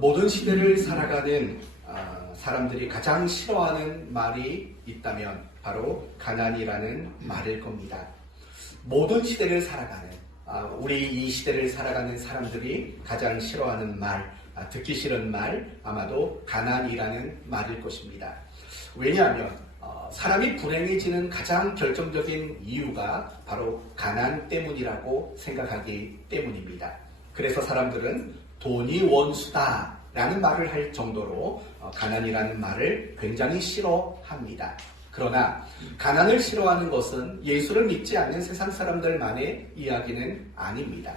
모든 시대를 살아가는 사람들이 가장 싫어하는 말이 있다면 바로 가난이라는 말일 겁니다. 모든 시대를 살아가는 우리 이 시대를 살아가는 사람들이 가장 싫어하는 말, 듣기 싫은 말, 아마도 가난이라는 말일 것입니다. 왜냐하면 사람이 불행해지는 가장 결정적인 이유가 바로 가난 때문이라고 생각하기 때문입니다. 그래서 사람들은 돈이 원수다 라는 말을 할 정도로 가난이라는 말을 굉장히 싫어합니다. 그러나 가난을 싫어하는 것은 예수를 믿지 않는 세상 사람들만의 이야기는 아닙니다.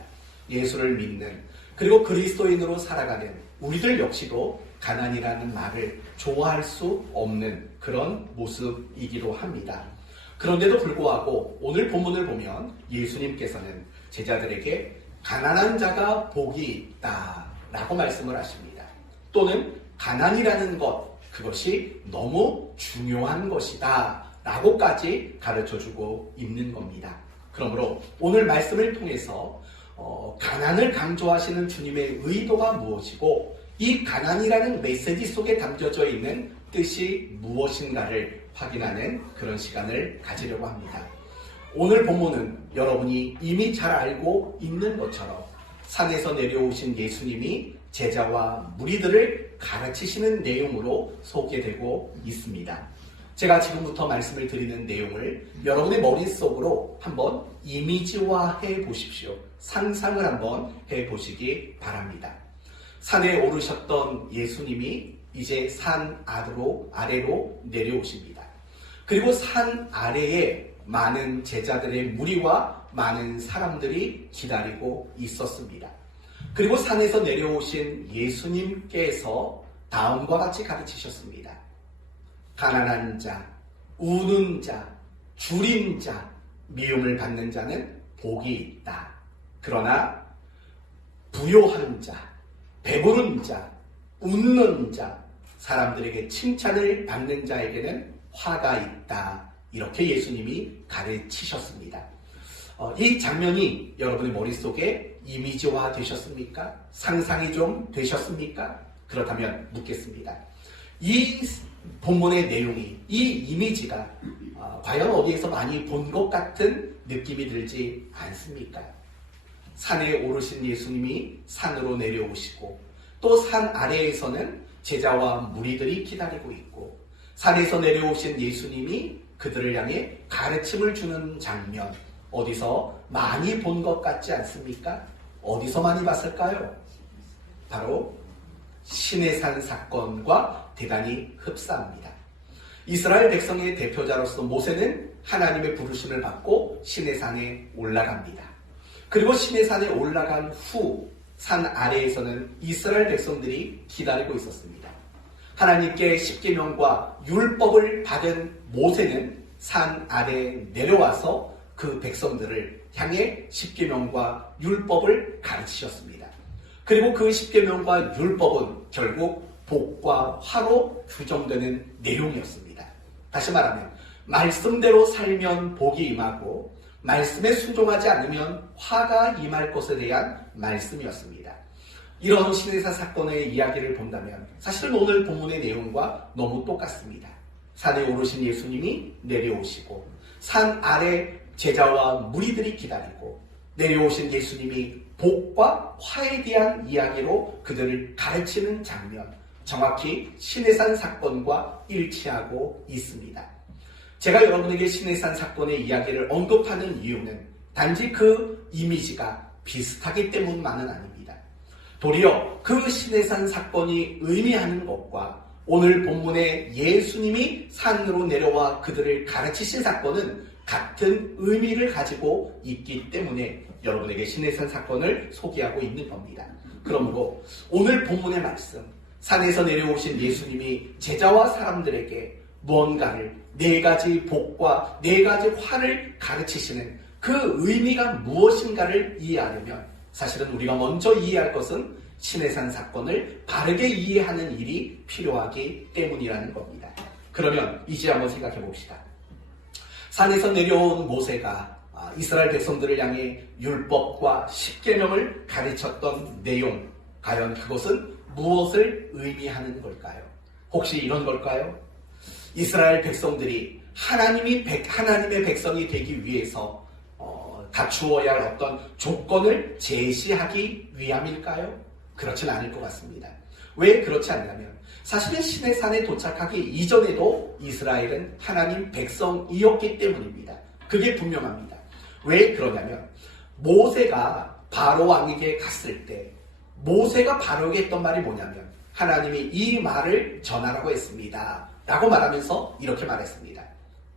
예수를 믿는 그리고 그리스도인으로 살아가는 우리들 역시도 가난이라는 말을 좋아할 수 없는 그런 모습이기도 합니다. 그런데도 불구하고 오늘 본문을 보면 예수님께서는 제자들에게 가난한 자가 복이 있다 라고 말씀을 하십니다. 또는 가난이라는 것, 그것이 너무 중요한 것이다 라고까지 가르쳐주고 있는 겁니다. 그러므로 오늘 말씀을 통해서 가난을 강조하시는 주님의 의도가 무엇이고 이 가난이라는 메시지 속에 담겨져 있는 뜻이 무엇인가를 확인하는 그런 시간을 가지려고 합니다. 오늘 본문은 여러분이 이미 잘 알고 있는 것처럼 산에서 내려오신 예수님이 제자와 무리들을 가르치시는 내용으로 소개되고 있습니다. 제가 지금부터 말씀을 드리는 내용을 여러분의 머릿속으로 한번 이미지화해 보십시오. 상상을 한번 해 보시기 바랍니다. 산에 오르셨던 예수님이 이제 산 아래로 내려오십니다. 그리고 산 아래에 많은 제자들의 무리와 많은 사람들이 기다리고 있었습니다. 그리고 산에서 내려오신 예수님께서 다음과 같이 가르치셨습니다. 가난한 자, 우는 자, 줄인 자, 미움을 받는 자는 복이 있다. 그러나 부요한 자, 배부른 자, 웃는 자, 사람들에게 칭찬을 받는 자에게는 화가 있다. 이렇게 예수님이 가르치셨습니다. 이 장면이 여러분의 머릿속에 이미지화 되셨습니까? 상상이 좀 되셨습니까? 그렇다면 묻겠습니다. 이 본문의 내용이, 이 이미지가 과연 어디에서 많이 본 것 같은 느낌이 들지 않습니까? 산에 오르신 예수님이 산으로 내려오시고 또 산 아래에서는 제자와 무리들이 기다리고 있고 산에서 내려오신 예수님이 그들을 향해 가르침을 주는 장면, 어디서 많이 본 것 같지 않습니까? 어디서 많이 봤을까요? 바로 시내산 사건과 대단히 흡사합니다. 이스라엘 백성의 대표자로서 모세는 하나님의 부르심을 받고 시내산에 올라갑니다. 그리고 시내산에 올라간 후 산 아래에서는 이스라엘 백성들이 기다리고 있었습니다. 하나님께 십계명과 율법을 받은 모세는 산 아래에 내려와서 그 백성들을 향해 십계명과 율법을 가르치셨습니다. 그리고 그 십계명과 율법은 결국 복과 화로 규정되는 내용이었습니다. 다시 말하면 말씀대로 살면 복이 임하고 말씀에 순종하지 않으면 화가 임할 것에 대한 말씀이었습니다. 이런 시내산 사건의 이야기를 본다면 사실은 오늘 본문의 내용과 너무 똑같습니다. 산에 오르신 예수님이 내려오시고 산 아래 제자와 무리들이 기다리고 내려오신 예수님이 복과 화에 대한 이야기로 그들을 가르치는 장면, 정확히 시내산 사건과 일치하고 있습니다. 제가 여러분에게 시내산 사건의 이야기를 언급하는 이유는 단지 그 이미지가 비슷하기 때문만은 아닙니다. 도리어 그 시내산 사건이 의미하는 것과 오늘 본문의 예수님이 산으로 내려와 그들을 가르치신 사건은 같은 의미를 가지고 있기 때문에 여러분에게 시내산 사건을 소개하고 있는 겁니다. 그러므로 오늘 본문의 말씀, 산에서 내려오신 예수님이 제자와 사람들에게 무언가를 4가지 복과 4가지 화를 가르치시는 그 의미가 무엇인가를 이해하려면 사실은 우리가 먼저 이해할 것은 시내산 사건을 바르게 이해하는 일이 필요하기 때문이라는 겁니다. 그러면 이제 한번 생각해 봅시다. 산에서 내려온 모세가 이스라엘 백성들을 향해 율법과 십계명을 가르쳤던 내용, 과연 그것은 무엇을 의미하는 걸까요? 혹시 이런 걸까요? 이스라엘 백성들이 하나님의 백성이 되기 위해서 갖추어야 할 어떤 조건을 제시하기 위함일까요? 그렇진 않을 것 같습니다. 왜 그렇지 않냐면 사실은 시내산에 도착하기 이전에도 이스라엘은 하나님 백성이었기 때문입니다. 그게 분명합니다. 왜 그러냐면 모세가 바로 왕에게 갔을 때 모세가 바로에게 했던 말이 뭐냐면 하나님이 이 말을 전하라고 했습니다. 라고 말하면서 이렇게 말했습니다.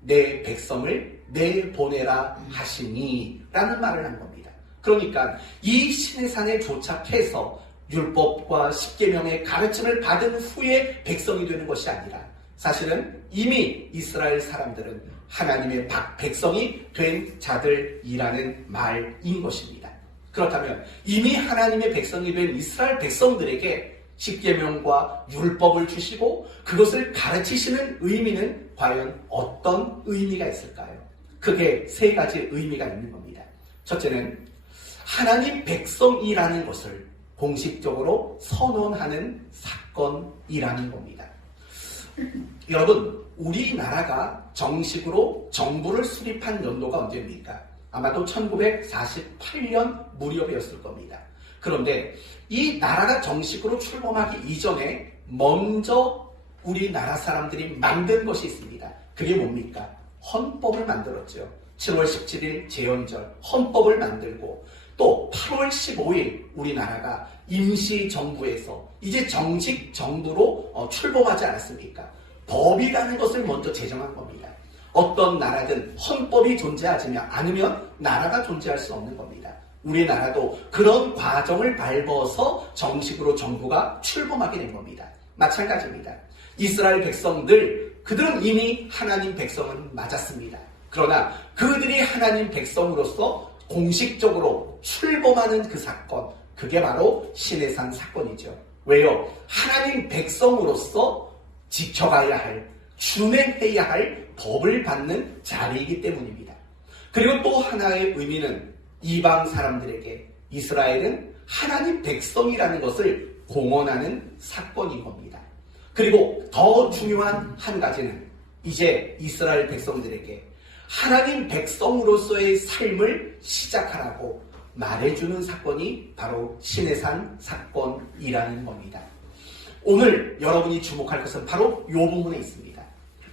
내 백성을 내보내라 하시니 라는 말을 한 겁니다. 그러니까 이 시내산에 도착해서 율법과 십계명의 가르침을 받은 후에 백성이 되는 것이 아니라 사실은 이미 이스라엘 사람들은 하나님의 백성이 된 자들이라는 말인 것입니다. 그렇다면 이미 하나님의 백성이 된 이스라엘 백성들에게 십계명과 율법을 주시고 그것을 가르치시는 의미는 과연 어떤 의미가 있을까요? 크게 세 가지 의미가 있는 겁니다. 첫째는 하나님 백성이라는 것을 공식적으로 선언하는 사건이라는 겁니다. 여러분, 우리나라가 정식으로 정부를 수립한 연도가 언제입니까? 아마도 1948년 무렵이었을 겁니다. 그런데 이 나라가 정식으로 출범하기 이전에 먼저 우리나라 사람들이 만든 것이 있습니다. 그게 뭡니까? 헌법을 만들었죠. 7월 17일 제헌절 헌법을 만들고 또 8월 15일 우리나라가 임시정부에서 이제 정식 정부로 출범하지 않았습니까? 법이라는 것을 먼저 제정한 겁니다. 어떤 나라든 헌법이 존재하지 않으면 나라가 존재할 수 없는 겁니다. 우리나라도 그런 과정을 밟아서 정식으로 정부가 출범하게 된 겁니다. 마찬가지입니다. 이스라엘 백성들, 그들은 이미 하나님 백성은 맞았습니다. 그러나 그들이 하나님 백성으로서 공식적으로 출범하는 그 사건, 그게 바로 시내산 사건이죠. 왜요? 하나님 백성으로서 지켜가야 할, 준행해야 할 법을 받는 자리이기 때문입니다. 그리고 또 하나의 의미는 이방 사람들에게 이스라엘은 하나님 백성이라는 것을 공언하는 사건인 겁니다. 그리고 더 중요한 한 가지는 이제 이스라엘 백성들에게 하나님 백성으로서의 삶을 시작하라고 말해주는 사건이 바로 시내산 사건이라는 겁니다. 오늘 여러분이 주목할 것은 바로 이 부분에 있습니다.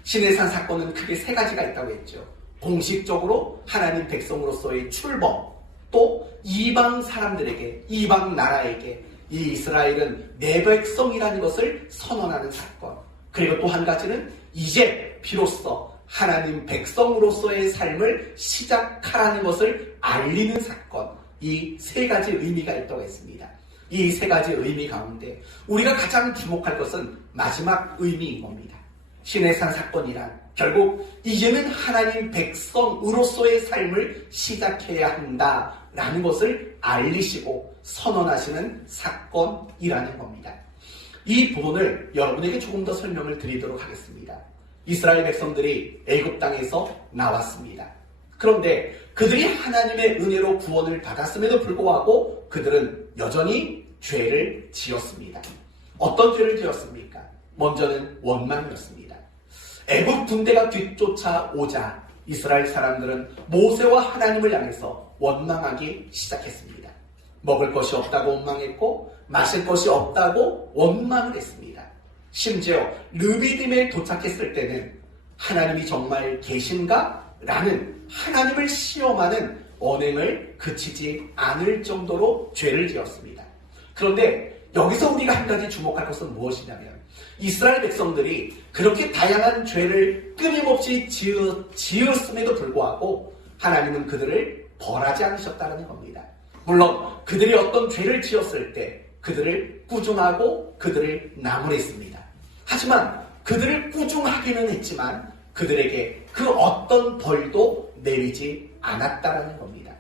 시내산 사건은 크게 세 가지가 있다고 했죠. 공식적으로 하나님 백성으로서의 출범, 또 이방 사람들에게, 이방 나라에게 이 이스라엘은 내 백성이라는 것을 선언하는 사건, 그리고 또 한 가지는 이제 비로소 하나님 백성으로서의 삶을 시작하라는 것을 알리는 사건, 이 세 가지 의미가 있다고 했습니다. 이 세 가지 의미 가운데 우리가 가장 주목할 것은 마지막 의미인 겁니다. 시내산 사건이란 결국 이제는 하나님 백성으로서의 삶을 시작해야 한다라는 것을 알리시고 선언하시는 사건이라는 겁니다. 이 부분을 여러분에게 조금 더 설명을 드리도록 하겠습니다. 이스라엘 백성들이 애굽 땅에서 나왔습니다. 그런데 그들이 하나님의 은혜로 구원을 받았음에도 불구하고 그들은 여전히 죄를 지었습니다. 어떤 죄를 지었습니까? 먼저는 원망이었습니다. 애굽 군대가 뒤쫓아오자 이스라엘 사람들은 모세와 하나님을 향해서 원망하기 시작했습니다. 먹을 것이 없다고 원망했고 마실 것이 없다고 원망을 했습니다. 심지어 르비딤에 도착했을 때는 하나님이 정말 계신가? 라는 하나님을 시험하는 언행을 그치지 않을 정도로 죄를 지었습니다. 그런데 여기서 우리가 한 가지 주목할 것은 무엇이냐면 이스라엘 백성들이 그렇게 다양한 죄를 끊임없이 지었음에도 불구하고 하나님은 그들을 벌하지 않으셨다는 겁니다. 물론 그들이 어떤 죄를 지었을 때 그들을 꾸중하고 그들을 나무랬습니다. 하지만 그들을 꾸중하기는 했지만 그들에게 그 어떤 벌도 내리지 않았다라는 겁니다.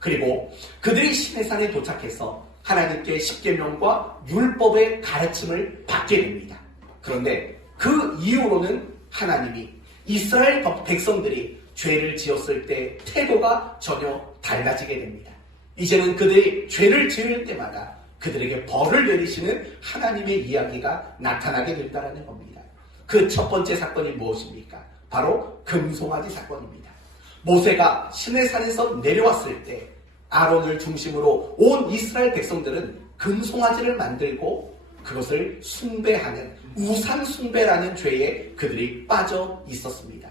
그리고 그들이 시내산에 도착해서 하나님께 십계명과 율법의 가르침을 받게 됩니다. 그런데 그 이후로는 하나님이 이스라엘 백성들이 죄를 지었을 때 태도가 전혀 달라지게 됩니다. 이제는 그들이 죄를 지을 때마다 그들에게 벌을 내리시는 하나님의 이야기가 나타나게 됐다는 겁니다. 그 첫 번째 사건이 무엇입니까? 바로 금송아지 사건입니다. 모세가 시내산에서 내려왔을 때 아론을 중심으로 온 이스라엘 백성들은 금송아지를 만들고 그것을 숭배하는 우상 숭배라는 죄에 그들이 빠져 있었습니다.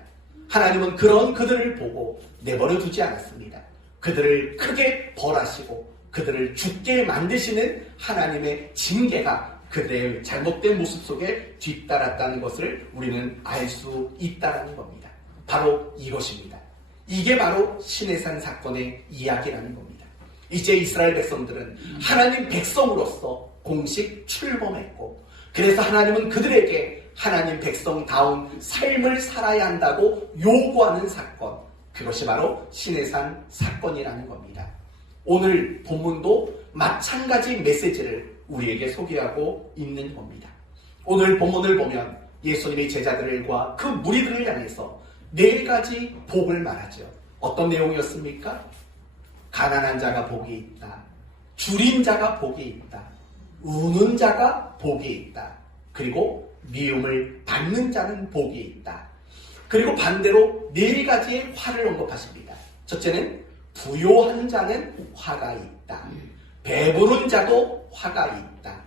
하나님은 그런 그들을 보고 내버려 두지 않았습니다. 그들을 크게 벌하시고 그들을 죽게 만드시는 하나님의 징계가 그들의 잘못된 모습 속에 뒤따랐다는 것을 우리는 알 수 있다는 겁니다. 바로 이것입니다. 이게 바로 시내산 사건의 이야기라는 겁니다. 이제 이스라엘 백성들은 하나님 백성으로서 공식 출범했고, 그래서 하나님은 그들에게 하나님 백성다운 삶을 살아야 한다고 요구하는 사건, 그것이 바로 시내산 사건이라는 겁니다. 오늘 본문도 마찬가지 메시지를 우리에게 소개하고 있는 겁니다. 오늘 본문을 보면 예수님의 제자들과 그 무리들을 향해서 4가지 복을 말하죠. 어떤 내용이었습니까? 가난한 자가 복이 있다. 줄인 자가 복이 있다. 우는 자가 복이 있다. 그리고 미움을 받는 자는 복이 있다. 그리고 반대로 4가지의 화를 언급하십니다. 첫째는 부요한 자는 화가 있다. 배부른 자도 화가 있다.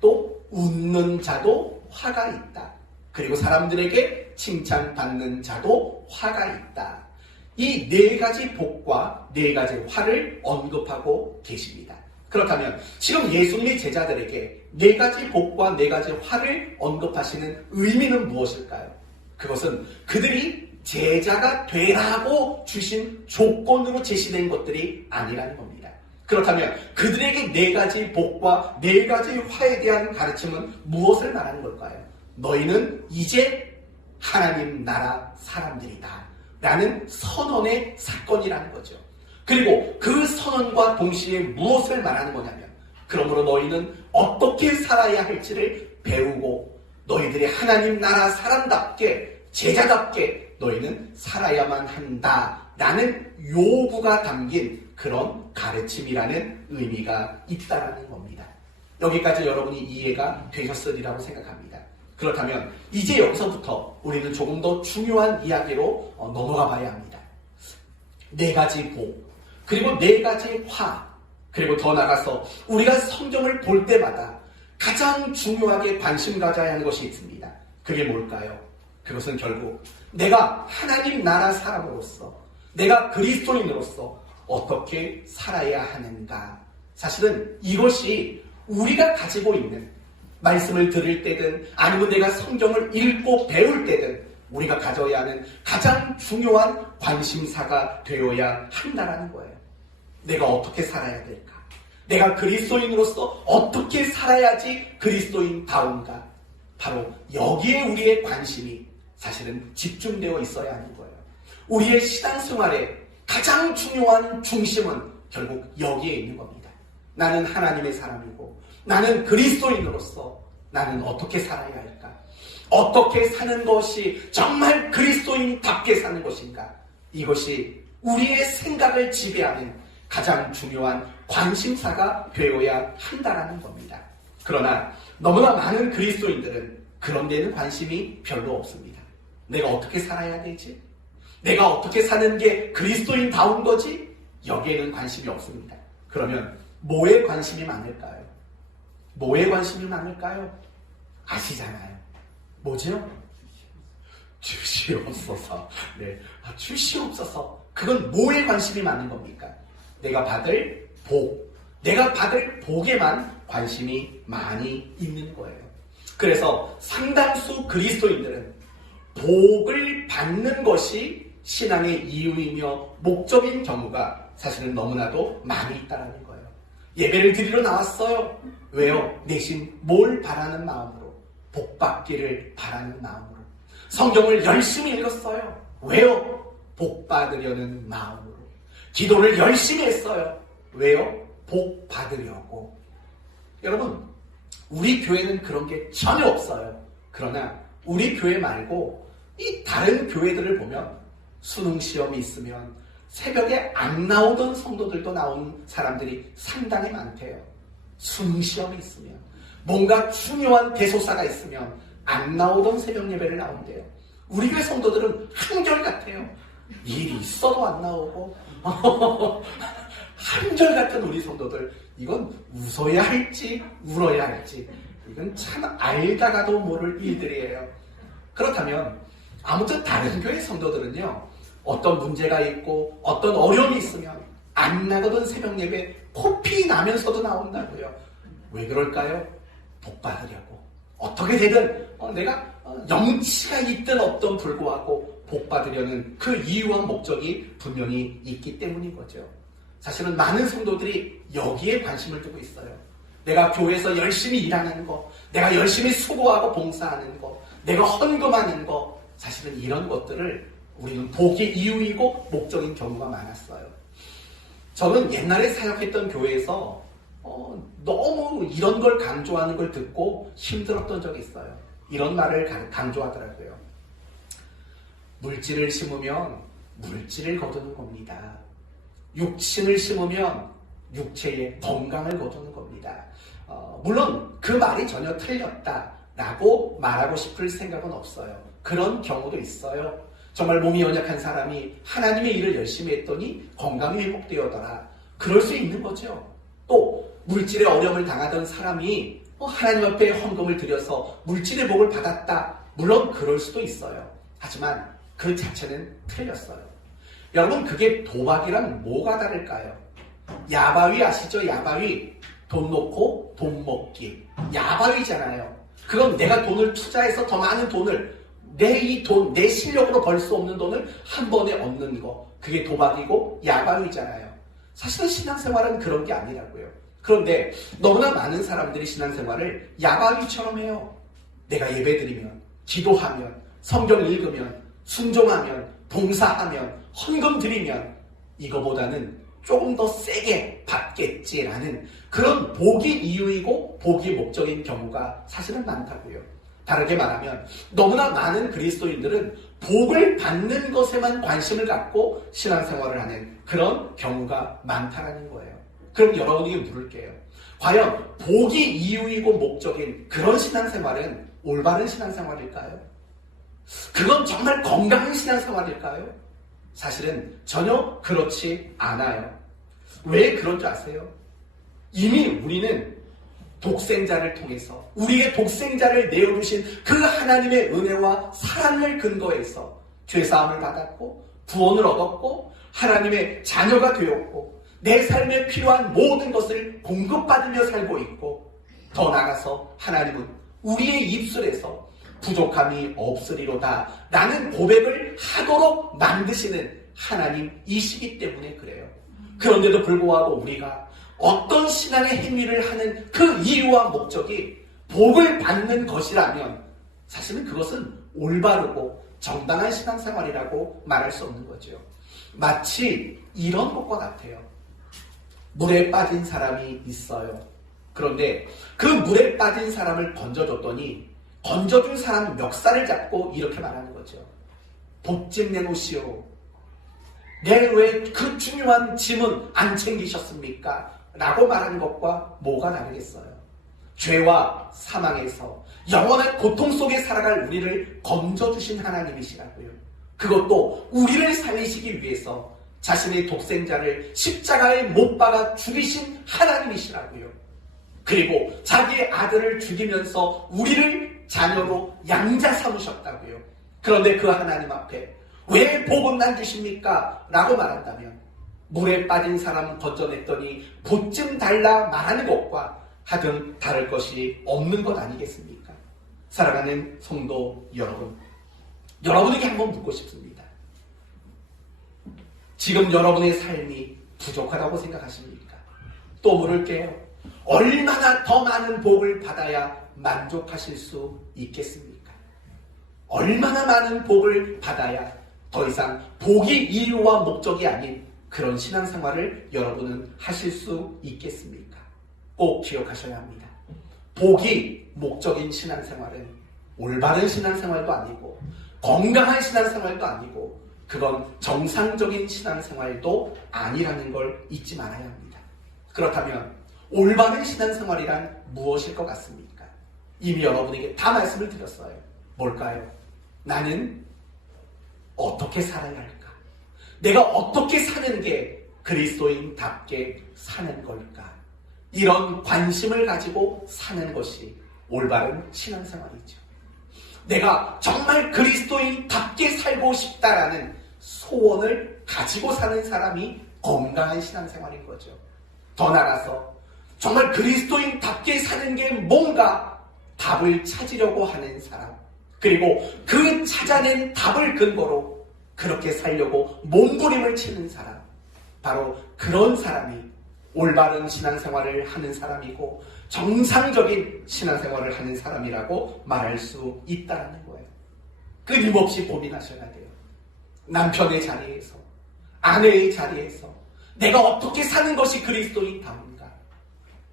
또 웃는 자도 화가 있다. 그리고 사람들에게 칭찬받는 자도 화가 있다. 이 4가지 복과 4가지 화를 언급하고 계십니다. 그렇다면 지금 예수님의 제자들에게 4가지 복과 4가지 화를 언급하시는 의미는 무엇일까요? 그것은 그들이 제자가 되라고 주신 조건으로 제시된 것들이 아니라는 겁니다. 그렇다면 그들에게 4가지 복과 4가지 화에 대한 가르침은 무엇을 말하는 걸까요? 너희는 이제 하나님 나라 사람들이다 라는 선언의 사건이라는 거죠. 그리고 그 선언과 동시에 무엇을 말하는 거냐면, 그러므로 너희는 어떻게 살아야 할지를 배우고 너희들이 하나님 나라 사람답게 제자답게 너희는 살아야만 한다라는 요구가 담긴 그런 가르침이라는 의미가 있다라는 겁니다. 여기까지 여러분이 이해가 되셨으리라고 생각합니다. 그렇다면 이제 여기서부터 우리는 조금 더 중요한 이야기로 넘어가 봐야 합니다. 4가지 복, 그리고 4가지 화, 그리고 더 나아가서 우리가 성경을 볼 때마다 가장 중요하게 관심 가져야 하는 것이 있습니다. 그게 뭘까요? 그것은 결국 내가 하나님 나라 사람으로서, 내가 그리스도인으로서 어떻게 살아야 하는가. 사실은 이것이 우리가 가지고 있는, 말씀을 들을 때든 아니면 내가 성경을 읽고 배울 때든 우리가 가져야 하는 가장 중요한 관심사가 되어야 한다는 거예요. 내가 어떻게 살아야 될까? 내가 그리스도인으로서 어떻게 살아야지 그리스도인다운가? 바로 여기에 우리의 관심이 사실은 집중되어 있어야 하는 거예요. 우리의 신앙생활의 가장 중요한 중심은 결국 여기에 있는 겁니다. 나는 하나님의 사람이고 나는 그리스도인으로서 나는 어떻게 살아야 할까? 어떻게 사는 것이 정말 그리스도인답게 사는 것인가? 이것이 우리의 생각을 지배하는 가장 중요한 관심사가 되어야 한다는 겁니다. 그러나 너무나 많은 그리스도인들은 그런 데는 관심이 별로 없습니다. 내가 어떻게 살아야 되지? 내가 어떻게 사는 게 그리스도인다운 거지? 여기에는 관심이 없습니다. 그러면 뭐에 관심이 많을까요? 뭐에 관심이 많을까요? 아시잖아요. 뭐죠? 주시옵소서. 네, 주시옵소서. 그건 뭐에 관심이 많은 겁니까? 내가 받을 복, 내가 받을 복에만 관심이 많이 있는 거예요. 그래서 상당수 그리스도인들은 복을 받는 것이 신앙의 이유이며 목적인 경우가 사실은 너무나도 많이 있다는 거예요. 예배를 드리러 나왔어요. 왜요? 대신 뭘 바라는 마음으로? 복 받기를 바라는 마음으로. 성경을 열심히 읽었어요. 왜요? 복 받으려는 마음으로. 기도를 열심히 했어요. 왜요? 복 받으려고. 여러분, 우리 교회는 그런 게 전혀 없어요. 그러나 우리 교회 말고 이 다른 교회들을 보면 수능 시험이 있으면 새벽에 안 나오던 성도들도 나온 사람들이 상당히 많대요. 수능 시험이 있으면, 뭔가 중요한 대소사가 있으면 안 나오던 새벽 예배를 나온대요. 우리 교회 성도들은 한결같아요. 일이 있어도 안 나오고 한결같은 우리 성도들, 이건 웃어야 할지 울어야 할지 이건 참 알다가도 모를 일들이에요. 그렇다면 아무튼 다른 교회 성도들은요, 어떤 문제가 있고 어떤 어려움이 있으면 안 나가던 새벽 예배 코피 나면서도 나온다고요. 왜 그럴까요? 복 받으려고. 어떻게 되든 내가 영치가 있든 없든 불구하고 복 받으려는 그 이유와 목적이 분명히 있기 때문인 거죠. 사실은 많은 성도들이 여기에 관심을 두고 있어요. 내가 교회에서 열심히 일하는 거, 내가 열심히 수고하고 봉사하는 거, 내가 헌금하는 거, 사실은 이런 것들을 우리는 복의 이유이고 목적인 경우가 많았어요. 저는 옛날에 사역했던 교회에서 너무 이런 걸 강조하는 걸 듣고 힘들었던 적이 있어요. 이런 말을 강조하더라고요. 물질을 심으면 물질을 거두는 겁니다. 육신을 심으면 육체의 건강을 거두는 겁니다. 물론 그 말이 전혀 틀렸다라고 말하고 싶을 생각은 없어요. 그런 경우도 있어요. 정말 몸이 연약한 사람이 하나님의 일을 열심히 했더니 건강이 회복되어더라. 그럴 수 있는 거죠. 또 물질의 어려움을 당하던 사람이 하나님 앞에 헌금을 드려서 물질의 복을 받았다. 물론 그럴 수도 있어요. 하지만 그 자체는 틀렸어요. 여러분, 그게 도박이랑 뭐가 다를까요? 야바위 아시죠? 야바위. 돈 놓고 돈 먹기. 야바위잖아요. 그건 내가 돈을 투자해서 더 많은 돈을, 내 이 돈, 내 실력으로 벌 수 없는 돈을 한 번에 얻는 거. 그게 도박이고 야바위잖아요. 사실은 신앙생활은 그런 게 아니라고요. 그런데 너무나 많은 사람들이 신앙생활을 야바위처럼 해요. 내가 예배드리면, 기도하면, 성경 읽으면, 순종하면, 봉사하면, 헌금 드리면 이거보다는 조금 더 세게 받겠지라는 그런 복이 이유이고 복이 목적인 경우가 사실은 많다고요. 다르게 말하면 너무나 많은 그리스도인들은 복을 받는 것에만 관심을 갖고 신앙생활을 하는 그런 경우가 많다라는 거예요. 그럼 여러분에게 물을게요. 과연 복이 이유이고 목적인 그런 신앙생활은 올바른 신앙생활일까요? 그건 정말 건강한 신앙생활일까요? 사실은 전혀 그렇지 않아요. 왜 그런 줄 아세요? 이미 우리는 독생자를 통해서 우리의 독생자를 내어주신 그 하나님의 은혜와 사랑을 근거해서 죄사함을 받았고 구원을 얻었고 하나님의 자녀가 되었고 내 삶에 필요한 모든 것을 공급받으며 살고 있고, 더 나아가서 하나님은 우리의 입술에서 부족함이 없으리로다 라는 고백을 하도록 만드시는 하나님이시기 때문에 그래요. 그런데도 불구하고 우리가 어떤 신앙의 행위를 하는 그 이유와 목적이 복을 받는 것이라면 사실은 그것은 올바르고 정당한 신앙생활이라고 말할 수 없는 거죠. 마치 이런 것과 같아요. 물에 빠진 사람이 있어요. 그런데 그 물에 빠진 사람을 건져줬더니 건져준 사람 멱살을 잡고 이렇게 말하는 거죠. 복집 내놓으시오. 내 왜 그 중요한 짐은 안 챙기셨습니까? 라고 말하는 것과 뭐가 다르겠어요? 죄와 사망에서 영원한 고통 속에 살아갈 우리를 건져주신 하나님이시라고요. 그것도 우리를 살리시기 위해서 자신의 독생자를 십자가에 못 박아 죽이신 하나님이시라고요. 그리고 자기의 아들을 죽이면서 우리를 자녀로 양자 삼으셨다고요. 그런데 그 하나님 앞에 왜 복은 안 주십니까? 라고 말한다면 물에 빠진 사람 건져냈더니 보쯤 달라 말하는 것과 하등 다를 것이 없는 것 아니겠습니까? 사랑하는 성도 여러분, 여러분에게 한번 묻고 싶습니다. 지금 여러분의 삶이 부족하다고 생각하십니까? 또 물을게요. 얼마나 더 많은 복을 받아야 만족하실 수 있겠습니까? 얼마나 많은 복을 받아야 더 이상 복이 이유와 목적이 아닌 그런 신앙생활을 여러분은 하실 수 있겠습니까? 꼭 기억하셔야 합니다. 복이 목적인 신앙생활은 올바른 신앙생활도 아니고 건강한 신앙생활도 아니고 그건 정상적인 신앙생활도 아니라는 걸 잊지 말아야 합니다. 그렇다면 올바른 신앙생활이란 무엇일 것 같습니까? 이미 여러분에게 다 말씀을 드렸어요. 뭘까요? 나는 어떻게 살아야 할까? 내가 어떻게 사는 게 그리스도인답게 사는 걸까? 이런 관심을 가지고 사는 것이 올바른 신앙생활이죠. 내가 정말 그리스도인답게 살고 싶다라는 소원을 가지고 사는 사람이 건강한 신앙생활인 거죠. 더 나아가서 정말 그리스도인답게 사는 게 뭔가 답을 찾으려고 하는 사람, 그리고 그 찾아낸 답을 근거로 그렇게 살려고 몸부림을 치는 사람, 바로 그런 사람이 올바른 신앙생활을 하는 사람이고 정상적인 신앙생활을 하는 사람이라고 말할 수 있다는 거예요. 끊임없이 고민하셔야 돼요. 남편의 자리에서, 아내의 자리에서 내가 어떻게 사는 것이 그리스도인다운가?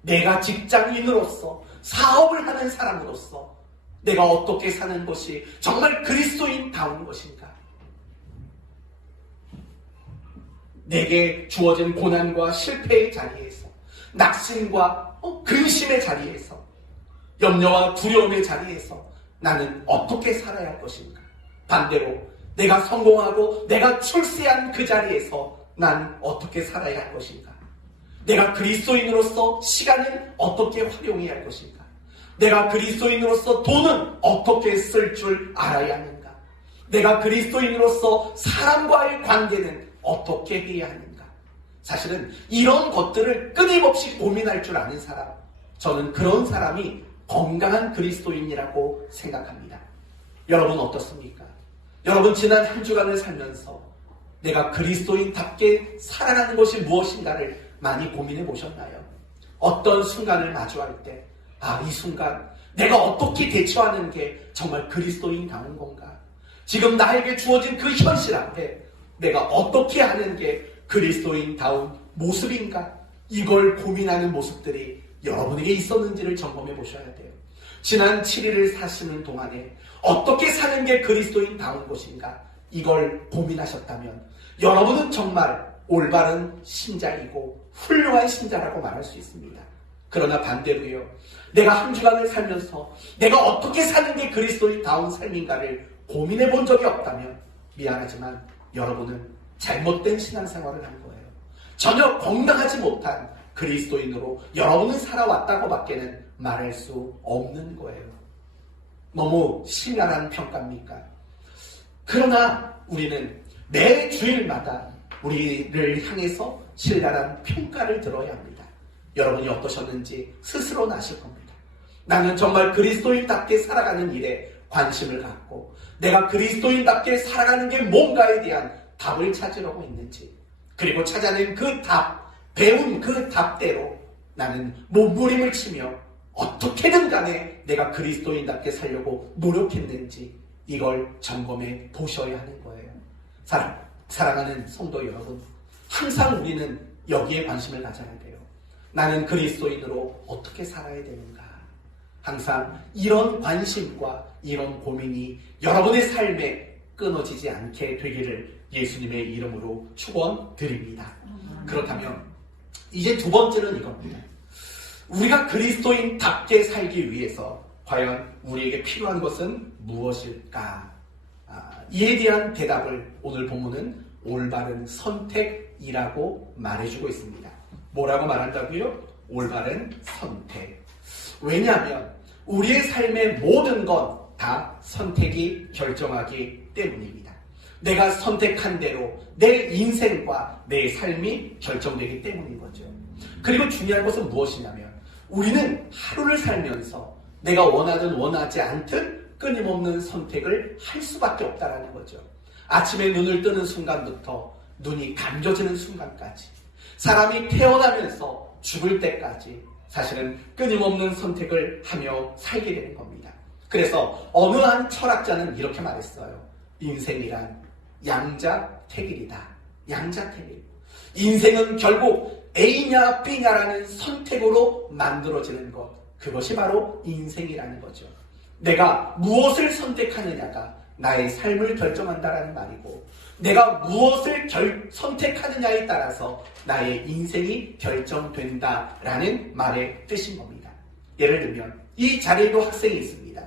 내가 직장인으로서, 사업을 하는 사람으로서 내가 어떻게 사는 것이 정말 그리스도인다운 것인가? 내게 주어진 고난과 실패의 자리에서, 낙심과 근심의 자리에서, 염려와 두려움의 자리에서 나는 어떻게 살아야 할 것인가? 반대로 내가 성공하고 내가 출세한 그 자리에서 난 어떻게 살아야 할 것인가? 내가 그리스도인으로서 시간은 어떻게 활용해야 할 것인가? 내가 그리스도인으로서 돈은 어떻게 쓸 줄 알아야 하는가? 내가 그리스도인으로서 사람과의 관계는 어떻게 해야 하는가? 사실은 이런 것들을 끊임없이 고민할 줄 아는 사람, 저는 그런 사람이 건강한 그리스도인이라고 생각합니다. 여러분 어떻습니까? 여러분 지난 한 주간을 살면서 내가 그리스도인답게 살아가는 것이 무엇인가를 많이 고민해 보셨나요? 어떤 순간을 마주할 때, 이 순간 내가 어떻게 대처하는 게 정말 그리스도인다운 건가? 지금 나에게 주어진 그 현실 앞에 내가 어떻게 하는 게 그리스도인다운 모습인가? 이걸 고민하는 모습들이 여러분에게 있었는지를 점검해 보셔야 돼요. 지난 7일을 사시는 동안에 어떻게 사는 게 그리스도인다운 것인가? 이걸 고민하셨다면 여러분은 정말 올바른 신자이고 훌륭한 신자라고 말할 수 있습니다. 그러나 반대로요, 내가 한 주간을 살면서 내가 어떻게 사는 게 그리스도인다운 삶인가를 고민해 본 적이 없다면 미안하지만 여러분은 잘못된 신앙생활을 한 거예요. 전혀 건강하지 못한 그리스도인으로 여러분은 살아왔다고 밖에는 말할 수 없는 거예요. 너무 신랄한 평가입니까? 그러나 우리는 매 주일마다 우리를 향해서 신랄한 평가를 들어야 합니다. 여러분이 어떠셨는지 스스로는 아실 겁니다. 나는 정말 그리스도인답게 살아가는 일에 관심을 갖고 내가 그리스도인답게 살아가는 게 뭔가에 대한 답을 찾으려고 있는지, 그리고 찾아낸 그 답, 배운 그 답대로 나는 몸부림을 치며 어떻게든 간에 내가 그리스도인답게 살려고 노력했는지 이걸 점검해 보셔야 하는 거예요. 사랑하는 성도 여러분, 항상 우리는 여기에 관심을 가져야 돼요. 나는 그리스도인으로 어떻게 살아야 되는가? 항상 이런 관심과 이런 고민이 여러분의 삶에 끊어지지 않게 되기를 예수님의 이름으로 축원드립니다. 그렇다면 이제 두 번째는 이겁니다. 우리가 그리스도인답게 살기 위해서 과연 우리에게 필요한 것은 무엇일까? 이에 대한 대답을 오늘 본문은 올바른 선택이라고 말해주고 있습니다. 뭐라고 말한다고요? 올바른 선택. 왜냐하면 우리의 삶의 모든 건 다 선택이 결정하기 때문입니다. 내가 선택한 대로 내 인생과 내 삶이 결정되기 때문인 거죠. 그리고 중요한 것은 무엇이냐면 우리는 하루를 살면서 내가 원하든 원하지 않든 끊임없는 선택을 할 수밖에 없다는 거죠. 아침에 눈을 뜨는 순간부터 눈이 감겨지는 순간까지, 사람이 태어나면서 죽을 때까지 사실은 끊임없는 선택을 하며 살게 되는 겁니다. 그래서 어느 한 철학자는 이렇게 말했어요. 인생이란 양자택일이다. 양자택일. 인생은 결국 A냐 B냐라는 선택으로 만들어지는 것, 그것이 바로 인생이라는 거죠. 내가 무엇을 선택하느냐가 나의 삶을 결정한다라는 말이고, 내가 무엇을 선택하느냐에 따라서 나의 인생이 결정된다라는 말의 뜻인 겁니다. 예를 들면 이 자리에도 학생이 있습니다.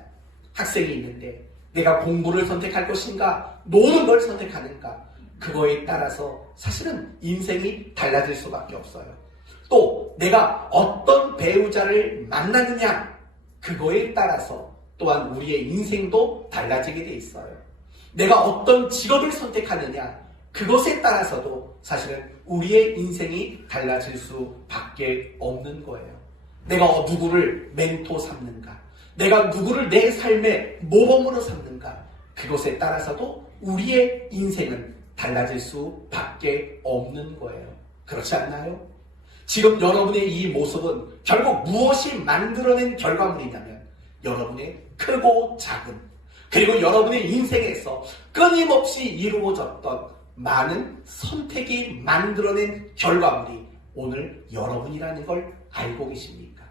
학생이 있는데 내가 공부를 선택할 것인가, 노는 걸 선택하는가, 그거에 따라서 사실은 인생이 달라질 수밖에 없어요. 또 내가 어떤 배우자를 만나느냐, 그거에 따라서 또한 우리의 인생도 달라지게 돼 있어요. 내가 어떤 직업을 선택하느냐, 그것에 따라서도 사실은 우리의 인생이 달라질 수밖에 없는 거예요. 내가 누구를 멘토 삼는가, 내가 누구를 내 삶의 모범으로 삼는가, 그것에 따라서도 우리의 인생은 달라질 수밖에 없는 거예요. 그렇지 않나요? 지금 여러분의 이 모습은 결국 무엇이 만들어낸 결과물이냐면 여러분의 크고 작은, 그리고 여러분의 인생에서 끊임없이 이루어졌던 많은 선택이 만들어낸 결과물이 오늘 여러분이라는 걸 알고 계십니까?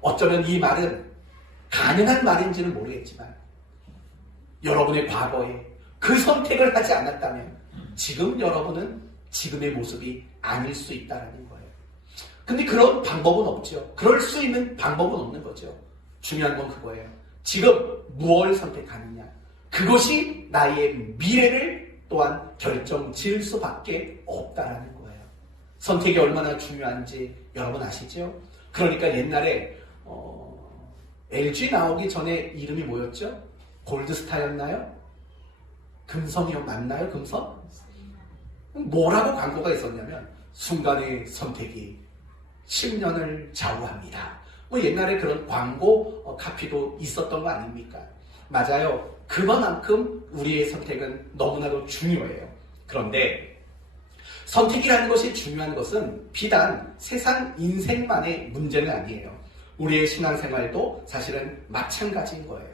어쩌면 이 말은 가능한 말인지는 모르겠지만 여러분의 과거에 그 선택을 하지 않았다면 지금 여러분은 지금의 모습이 아닐 수 있다는 거예요. 근데 그런 방법은 없죠. 그럴 수 있는 방법은 없는 거죠. 중요한 건 그거예요. 지금 무엇을 선택하느냐, 그것이 나의 미래를 또한 결정 지을 수밖에 없다라는 거예요. 선택이 얼마나 중요한지 여러분 아시죠? 그러니까 옛날에 LG 나오기 전에 이름이 뭐였죠? 골드스타였나요? 금성이요? 맞나요? 금성? 뭐라고 광고가 있었냐면 순간의 선택이 10년을 좌우합니다. 뭐 옛날에 그런 광고 카피도 있었던 거 아닙니까? 맞아요. 그만큼 우리의 선택은 너무나도 중요해요. 그런데 선택이라는 것이 중요한 것은 비단 세상 인생만의 문제는 아니에요. 우리의 신앙생활도 사실은 마찬가지인 거예요.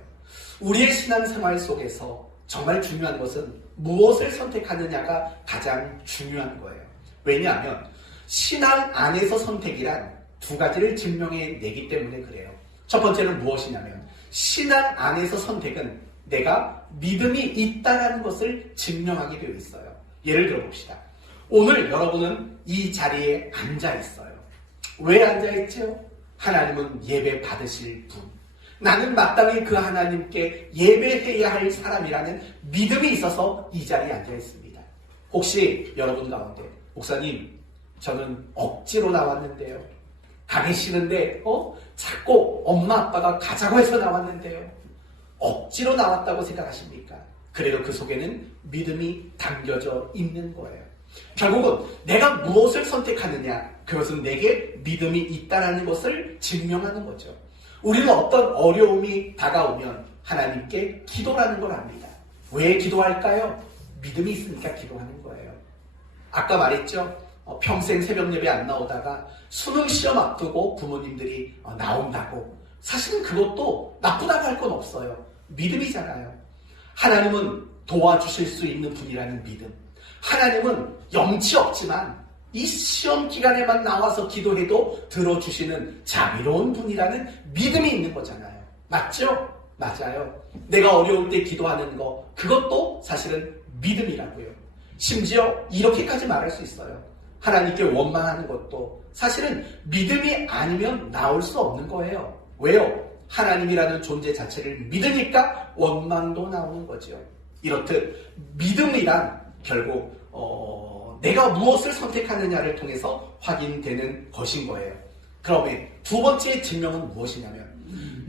우리의 신앙생활 속에서 정말 중요한 것은 무엇을 선택하느냐가 가장 중요한 거예요. 왜냐하면 신앙 안에서 선택이란 두 가지를 증명해내기 때문에 그래요. 첫 번째는 무엇이냐면 신앙 안에서 선택은 내가 믿음이 있다는 것을 증명하게 되어 있어요. 예를 들어 봅시다. 오늘 여러분은 이 자리에 앉아 있어요. 왜 앉아 있죠? 하나님은 예배 받으실 분, 나는 마땅히 그 하나님께 예배해야 할 사람이라는 믿음이 있어서 이 자리에 앉아 있습니다. 혹시 여러분 가운데 목사님, 저는 억지로 나왔는데요, 가기 싫은데 자꾸 엄마 아빠가 가자고 해서 나왔는데요, 억지로 나왔다고 생각하십니까? 그래도 그 속에는 믿음이 담겨져 있는 거예요. 결국은 내가 무엇을 선택하느냐, 그것은 내게 믿음이 있다는 것을 증명하는 거죠. 우리는 어떤 어려움이 다가오면 하나님께 기도라는 걸 합니다. 왜 기도할까요? 믿음이 있으니까 기도하는 거예요. 아까 말했죠? 평생 새벽 예배 안 나오다가 수능 시험 앞두고 부모님들이 나온다고. 사실은 그것도 나쁘다고 할 건 없어요. 믿음이잖아요. 하나님은 도와주실 수 있는 분이라는 믿음. 하나님은 영치 없지만 이 시험 기간에만 나와서 기도해도 들어주시는 자비로운 분이라는 믿음이 있는 거잖아요. 맞죠? 맞아요. 내가 어려울 때 기도하는 거, 그것도 사실은 믿음이라고요. 심지어 이렇게까지 말할 수 있어요. 하나님께 원망하는 것도 사실은 믿음이 아니면 나올 수 없는 거예요. 왜요? 하나님이라는 존재 자체를 믿으니까 원망도 나오는 거죠. 이렇듯 믿음이란 결국 내가 무엇을 선택하느냐를 통해서 확인되는 것인 거예요. 그러면 두 번째 증명은 무엇이냐면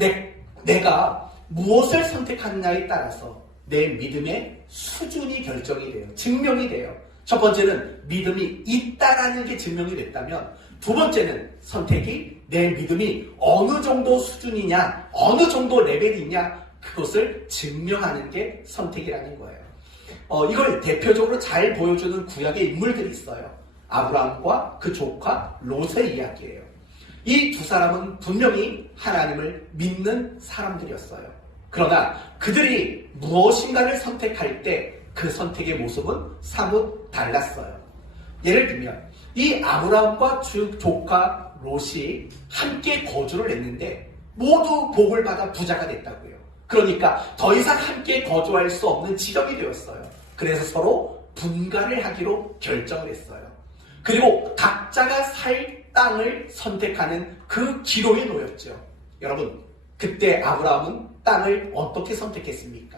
내가 무엇을 선택하느냐에 따라서 내 믿음의 수준이 결정이 돼요. 증명이 돼요. 첫 번째는 믿음이 있다라는 게 증명이 됐다면, 두 번째는 선택이 내 믿음이 어느 정도 수준이냐, 어느 정도 레벨이냐, 그것을 증명하는 게 선택이라는 거예요. 이걸 대표적으로 잘 보여주는 구약의 인물들이 있어요. 아브라함과 그 조카 롯의 이야기예요. 이 두 사람은 분명히 하나님을 믿는 사람들이었어요. 그러나 그들이 무엇인가를 선택할 때 그 선택의 모습은 사뭇 달랐어요. 예를 들면 이 아브라함과 조카 롯이 함께 거주를 했는데 모두 복을 받아 부자가 됐다고요. 그러니까 더 이상 함께 거주할 수 없는 지경이 되었어요. 그래서 서로 분가를 하기로 결정을 했어요. 그리고 각자가 살 땅을 선택하는 그 기로에 놓였죠. 여러분, 그때 아브라함은 땅을 어떻게 선택했습니까?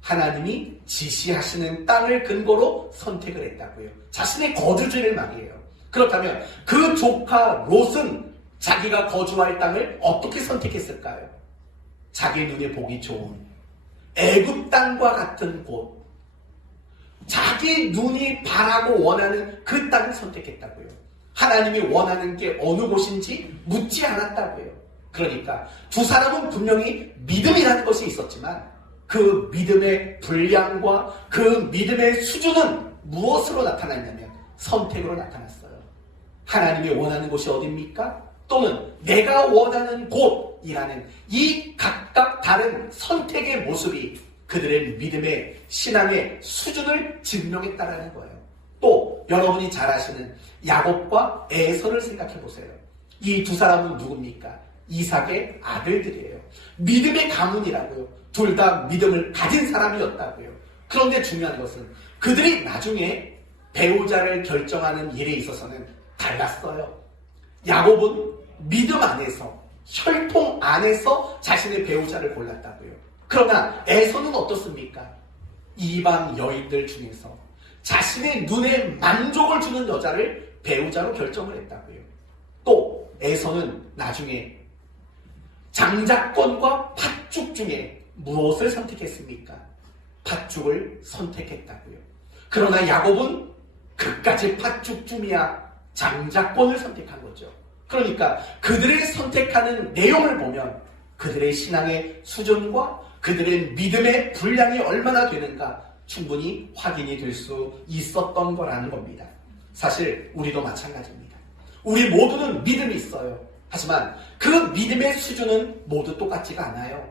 하나님이 지시하시는 땅을 근거로 선택을 했다고요. 자신의 거주지를 말이에요. 그렇다면 그 조카 롯은 자기가 거주할 땅을 어떻게 선택했을까요? 자기 눈에 보기 좋은 애굽 땅과 같은 곳, 자기 눈이 바라고 원하는 그 땅을 선택했다고요. 하나님이 원하는 게 어느 곳인지 묻지 않았다고요. 그러니까 두 사람은 분명히 믿음이라는 것이 있었지만 그 믿음의 분량과 그 믿음의 수준은 무엇으로 나타났냐면 선택으로 나타났어요. 하나님이 원하는 곳이 어디입니까? 또는 내가 원하는 곳이라는 이 각각 다른 선택의 모습이 그들의 믿음의 신앙의 수준을 증명했다라는 거예요. 또 여러분이 잘 아시는 야곱과 에서를 생각해 보세요. 이 두 사람은 누굽니까? 이삭의 아들들이에요. 믿음의 가문이라고요. 둘 다 믿음을 가진 사람이었다고요. 그런데 중요한 것은 그들이 나중에 배우자를 결정하는 일에 있어서는 달랐어요. 야곱은 믿음 안에서, 혈통 안에서 자신의 배우자를 골랐다고요. 그러나 에서는 어떻습니까? 이방 여인들 중에서 자신의 눈에 만족을 주는 여자를 배우자로 결정을 했다고요. 또 에서는 나중에 장자권과 팥죽 중에 무엇을 선택했습니까? 팥죽을 선택했다고요. 그러나 야곱은 그까지 팥죽쯤이야 장자권을 선택한 거죠. 그러니까 그들의 선택하는 내용을 보면 그들의 신앙의 수준과 그들의 믿음의 분량이 얼마나 되는가 충분히 확인이 될 수 있었던 거라는 겁니다. 사실 우리도 마찬가지입니다. 우리 모두는 믿음이 있어요. 하지만 그 믿음의 수준은 모두 똑같지가 않아요.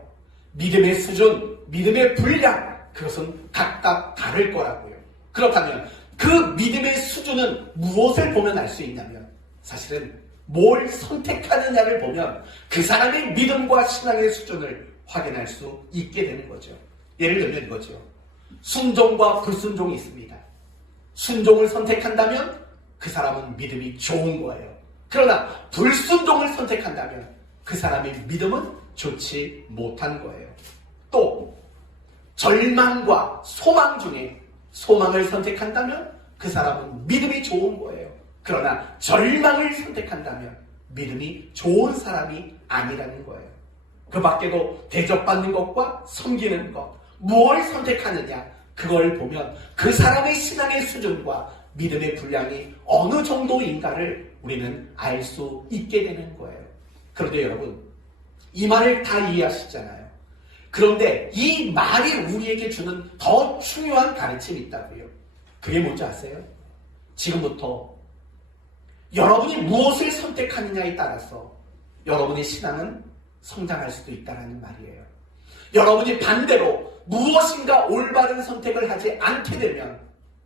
믿음의 수준, 믿음의 분량, 그것은 각각 다를 거라고요. 그렇다면 그 믿음의 수준은 무엇을 보면 알 수 있냐면 사실은 뭘 선택하느냐를 보면 그 사람의 믿음과 신앙의 수준을 확인할 수 있게 되는 거죠. 예를 들면 이거죠. 순종과 불순종이 있습니다. 순종을 선택한다면 그 사람은 믿음이 좋은 거예요. 그러나 불순종을 선택한다면 그 사람의 믿음은 좋지 못한 거예요. 또 절망과 소망 중에 소망을 선택한다면 그 사람은 믿음이 좋은 거예요. 그러나 절망을 선택한다면 믿음이 좋은 사람이 아니라는 거예요. 그 밖에도 대접받는 것과 섬기는 것, 무엇을 선택하느냐, 그걸 보면 그 사람의 신앙의 수준과 믿음의 분량이 어느 정도인가를 우리는 알 수 있게 되는 거예요. 그런데 여러분, 이 말을 다 이해하시잖아요. 그런데 이 말이 우리에게 주는 더 중요한 가르침이 있다고요. 그게 뭔지 아세요? 지금부터 여러분이 무엇을 선택하느냐에 따라서 여러분의 신앙은 성장할 수도 있다는 말이에요. 여러분이 반대로 무엇인가 올바른 선택을 하지 않게 되면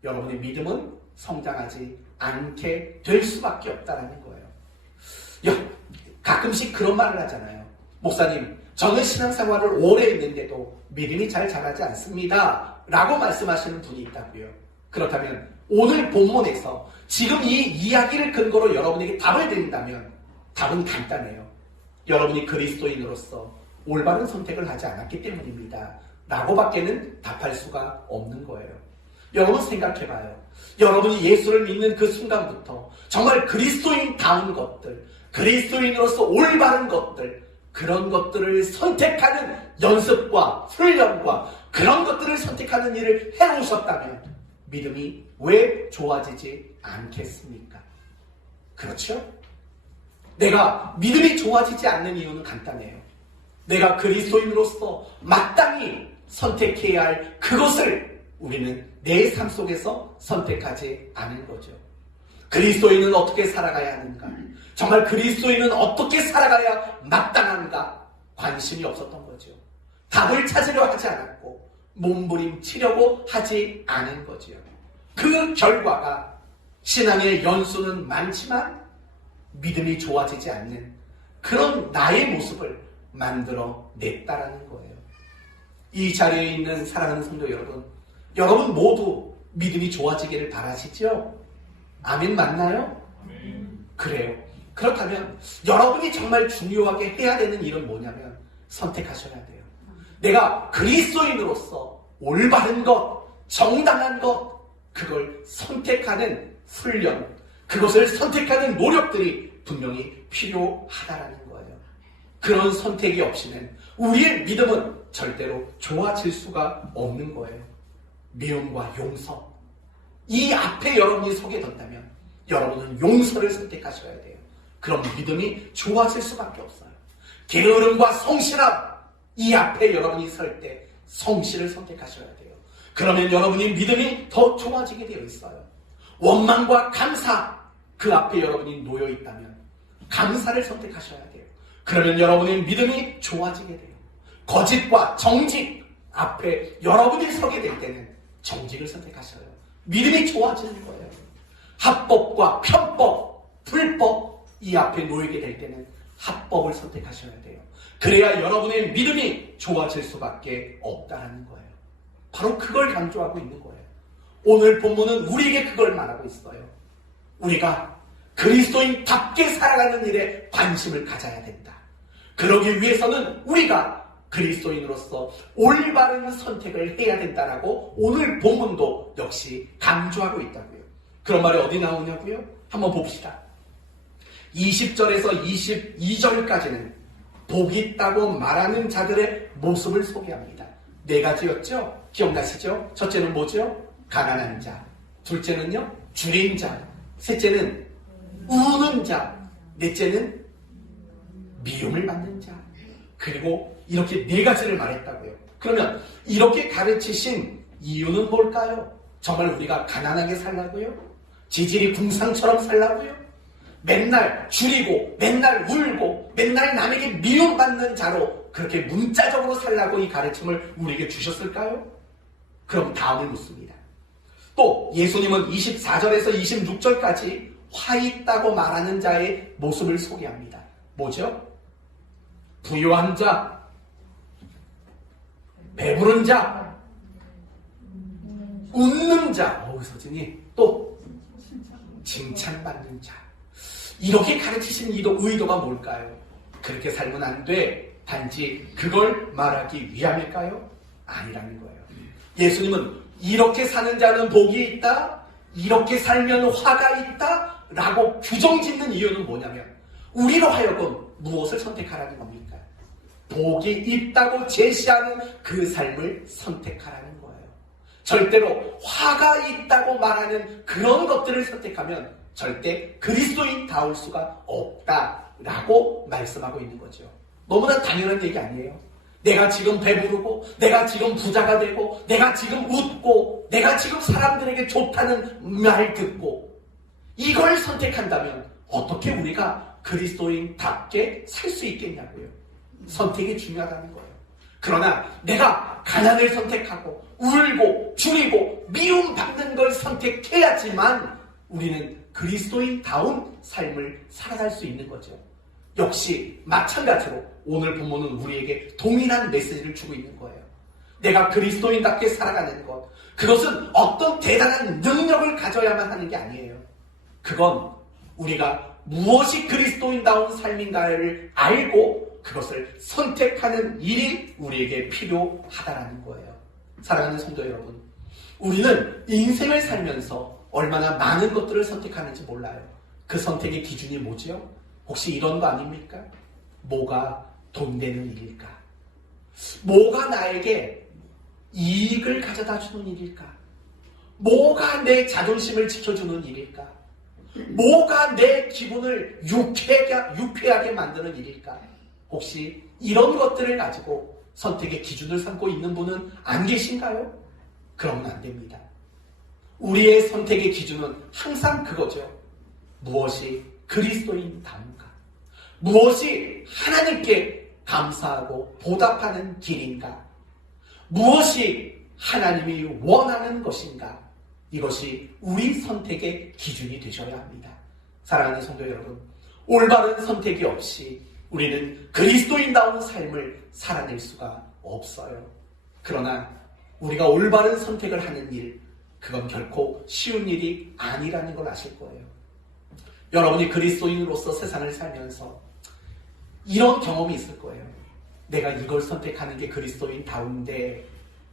여러분의 믿음은 성장하지 않게 될 수밖에 없다는 거예요. 가끔씩 그런 말을 하잖아요. 목사님, 저는 신앙생활을 오래 했는데도 믿음이 잘 자라지 않습니다 라고 말씀하시는 분이 있다고요. 그렇다면 오늘 본문에서 지금 이 이야기를 근거로 여러분에게 답을 드린다면 답은 간단해요. 여러분이 그리스도인으로서 올바른 선택을 하지 않았기 때문입니다 라고 밖에는 답할 수가 없는 거예요. 여러분 생각해봐요. 여러분이 예수를 믿는 그 순간부터 정말 그리스도인다운 것들, 그리스도인으로서 올바른 것들, 그런 것들을 선택하는 연습과 훈련과 그런 것들을 선택하는 일을 해오셨다면 믿음이 왜 좋아지지 않겠습니까? 그렇죠? 내가 믿음이 좋아지지 않는 이유는 간단해요. 내가 그리스도인으로서 마땅히 선택해야 할 그것을 우리는 내 삶 속에서 선택하지 않은 거죠. 그리스도인은 어떻게 살아가야 하는가? 정말 그리스도인은 어떻게 살아가야 마땅한가? 관심이 없었던 거죠. 답을 찾으려 하지 않았고 몸부림치려고 하지 않은 거죠. 그 결과가 신앙의 연수는 많지만 믿음이 좋아지지 않는 그런 나의 모습을 만들어 냈다라는 거예요. 이 자리에 있는 사랑하는 성도 여러분, 여러분 모두 믿음이 좋아지기를 바라시죠? 아멘 맞나요? 그래요. 그렇다면 여러분이 정말 중요하게 해야 되는 일은 뭐냐면 선택하셔야 돼요. 내가 그리스도인으로서 올바른 것, 정당한 것, 그걸 선택하는 훈련, 그것을 선택하는 노력들이 분명히 필요하다라는 거예요. 그런 선택이 없이는 우리의 믿음은 절대로 좋아질 수가 없는 거예요. 미움과 용서, 이 앞에 여러분이 서게 된다면 여러분은 용서를 선택하셔야 돼요. 그럼 믿음이 좋아질 수밖에 없어요. 게으름과 성실함, 이 앞에 여러분이 설 때 성실을 선택하셔야 돼요. 그러면 여러분의 믿음이 더 좋아지게 되어 있어요. 원망과 감사, 그 앞에 여러분이 놓여 있다면 감사를 선택하셔야 돼요. 그러면 여러분의 믿음이 좋아지게 돼요. 거짓과 정직 앞에 여러분이 서게 될 때는 정직을 선택하셔요. 믿음이 좋아지는 거예요. 합법과 편법, 불법, 이 앞에 놓이게 될 때는 합법을 선택하셔야 돼요. 그래야 여러분의 믿음이 좋아질 수밖에 없다는 거예요. 바로 그걸 강조하고 있는 거예요. 오늘 본문은 우리에게 그걸 말하고 있어요. 우리가 그리스도인답게 살아가는 일에 관심을 가져야 된다. 그러기 위해서는 우리가 그리스도인으로서 올바른 선택을 해야 된다라고 오늘 본문도 역시 강조하고 있다고요. 그런 말이 어디 나오냐고요? 한번 봅시다. 20절에서 22절까지는 복이 있다고 말하는 자들의 모습을 소개합니다. 네 가지였죠? 기억나시죠? 첫째는 뭐죠? 가난한 자. 둘째는요? 줄인 자. 셋째는 우는 자. 넷째는 미움을 받는 자. 그리고 이렇게 네 가지를 말했다고요. 그러면 이렇게 가르치신 이유는 뭘까요? 정말 우리가 가난하게 살라고요? 지질이 궁상처럼 살라고요? 맨날 줄이고 맨날 울고 맨날 남에게 미움받는 자로 그렇게 문자적으로 살라고 이 가르침을 우리에게 주셨을까요? 그럼 다음을 묻습니다. 또 예수님은 24절에서 26절까지 화 있다고 말하는 자의 모습을 소개합니다. 뭐죠? 부유한 자, 배부른 자, 웃는 자, 서진이 또 칭찬받는 자. 이렇게 가르치신 의도가 뭘까요? 그렇게 살면 안 돼. 단지 그걸 말하기 위함일까요? 아니라는 거예요. 예수님은 이렇게 사는 자는 복이 있다, 이렇게 살면 화가 있다 라고 규정짓는 이유는 뭐냐면 우리로 하여금 무엇을 선택하라는 겁니까? 복이 있다고 제시하는 그 삶을 선택하라는 거예요. 절대로 화가 있다고 말하는 그런 것들을 선택하면 절대 그리스도인다울 수가 없다라고 말씀하고 있는 거죠. 너무나 당연한 얘기 아니에요? 내가 지금 배부르고 내가 지금 부자가 되고 내가 지금 웃고 내가 지금 사람들에게 좋다는 말 듣고 이걸 선택한다면 어떻게 우리가 그리스도인답게 살 수 있겠냐고요. 선택이 중요하다는 거예요. 그러나 내가 가난을 선택하고 울고 줄이고 미움받는 걸 선택해야지만 우리는 그리스도인다운 삶을 살아갈 수 있는 거죠. 역시 마찬가지로 오늘 본문은 우리에게 동일한 메시지를 주고 있는 거예요. 내가 그리스도인답게 살아가는 것, 그것은 어떤 대단한 능력을 가져야만 하는 게 아니에요. 그건 우리가 무엇이 그리스도인다운 삶인가를 알고 그것을 선택하는 일이 우리에게 필요하다라는 거예요. 사랑하는 성도 여러분, 우리는 인생을 살면서 얼마나 많은 것들을 선택하는지 몰라요. 그 선택의 기준이 뭐지요? 혹시 이런 거 아닙니까? 뭐가 돈 되는 일일까? 뭐가 나에게 이익을 가져다 주는 일일까? 뭐가 내 자존심을 지켜주는 일일까? 뭐가 내 기분을 유쾌하게 만드는 일일까? 혹시 이런 것들을 가지고 선택의 기준을 삼고 있는 분은 안 계신가요? 그러면 안 됩니다. 우리의 선택의 기준은 항상 그거죠. 무엇이 그리스도인다운가? 무엇이 하나님께 감사하고 보답하는 길인가? 무엇이 하나님이 원하는 것인가? 이것이 우리 선택의 기준이 되셔야 합니다. 사랑하는 성도 여러분, 올바른 선택이 없이 우리는 그리스도인다운 삶을 살아낼 수가 없어요. 그러나 우리가 올바른 선택을 하는 일, 그건 결코 쉬운 일이 아니라는 걸 아실 거예요. 여러분이 그리스도인으로서 세상을 살면서 이런 경험이 있을 거예요. 내가 이걸 선택하는 게 그리스도인다운데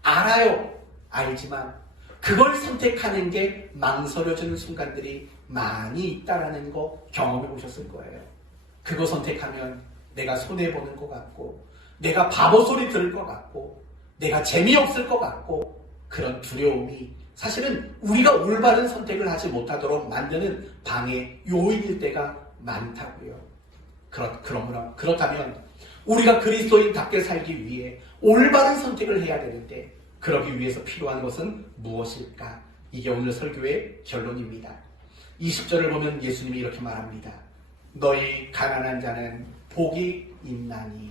알아요. 알지만 그걸 선택하는 게 망설여지는 순간들이 많이 있다라는 거 경험해 보셨을 거예요. 그거 선택하면 내가 손해보는 것 같고, 내가 바보 소리 들을 것 같고, 내가 재미없을 것 같고, 그런 두려움이 사실은 우리가 올바른 선택을 하지 못하도록 만드는 방해 요인일 때가 많다고요. 그렇다면 우리가 그리스도인답게 살기 위해 올바른 선택을 해야 되는데, 그러기 위해서 필요한 것은 무엇일까? 이게 오늘 설교의 결론입니다. 20절을 보면 예수님이 이렇게 말합니다. 너희 가난한 자는 복이 있나니.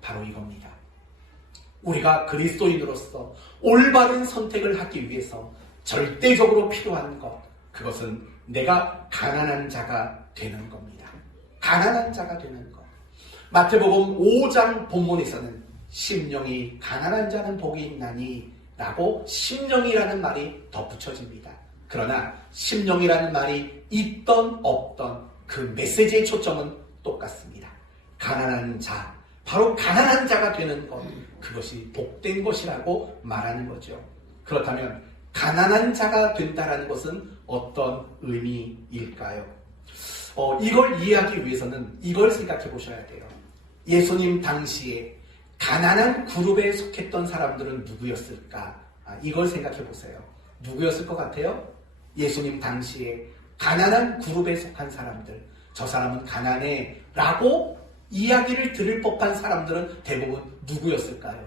바로 이겁니다. 우리가 그리스도인으로서 올바른 선택을 하기 위해서 절대적으로 필요한 것, 그것은 내가 가난한 자가 되는 겁니다. 가난한 자가 되는 것. 마태복음 5장 본문에서는 심령이 가난한 자는 복이 있나니 라고 심령이라는 말이 덧붙여집니다. 그러나 심령이라는 말이 있던 없던 그 메시지의 초점은 똑같습니다. 가난한 자, 바로 가난한 자가 되는 것, 그것이 복된 것이라고 말하는 거죠. 그렇다면 가난한 자가 된다라는 것은 어떤 의미일까요? 이걸 이해하기 위해서는 이걸 생각해 보셔야 돼요. 예수님 당시에 가난한 그룹에 속했던 사람들은 누구였을까? 이걸 생각해 보세요. 누구였을 것 같아요? 예수님 당시에 가난한 그룹에 속한 사람들, 저 사람은 가난해 라고 이야기를 들을 법한 사람들은 대부분 누구였을까요?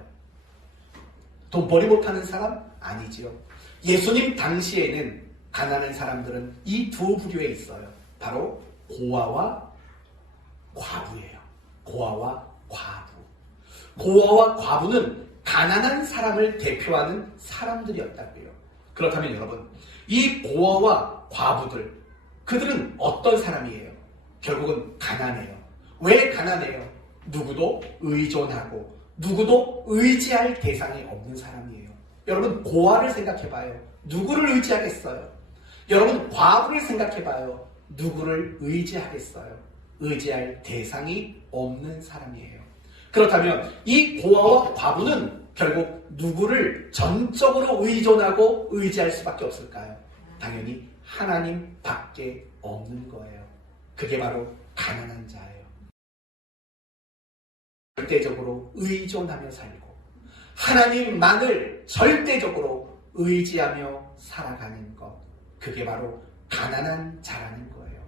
돈벌이 못하는 사람? 아니지요. 예수님 당시에는 가난한 사람들은 이 두 부류에 있어요. 바로 고아와 과부예요. 고아와 과부. 고아와 과부는 가난한 사람을 대표하는 사람들이었다고요. 그렇다면 여러분, 이 고아와 과부들, 그들은 어떤 사람이에요? 결국은 가난해요. 왜 가난해요? 누구도 의존하고 누구도 의지할 대상이 없는 사람이에요. 여러분, 고아를 생각해봐요. 누구를 의지하겠어요? 여러분, 과부를 생각해봐요. 누구를 의지하겠어요? 의지할 대상이 없는 사람이에요. 그렇다면 이 고아와 과부는 결국 누구를 전적으로 의존하고 의지할 수밖에 없을까요? 당연히 하나님밖에 없는 거예요. 그게 바로 가난한 자예요. 절대적으로 의존하며 살고 하나님만을 절대적으로 의지하며 살아가는 것, 그게 바로 가난한 자라는 거예요.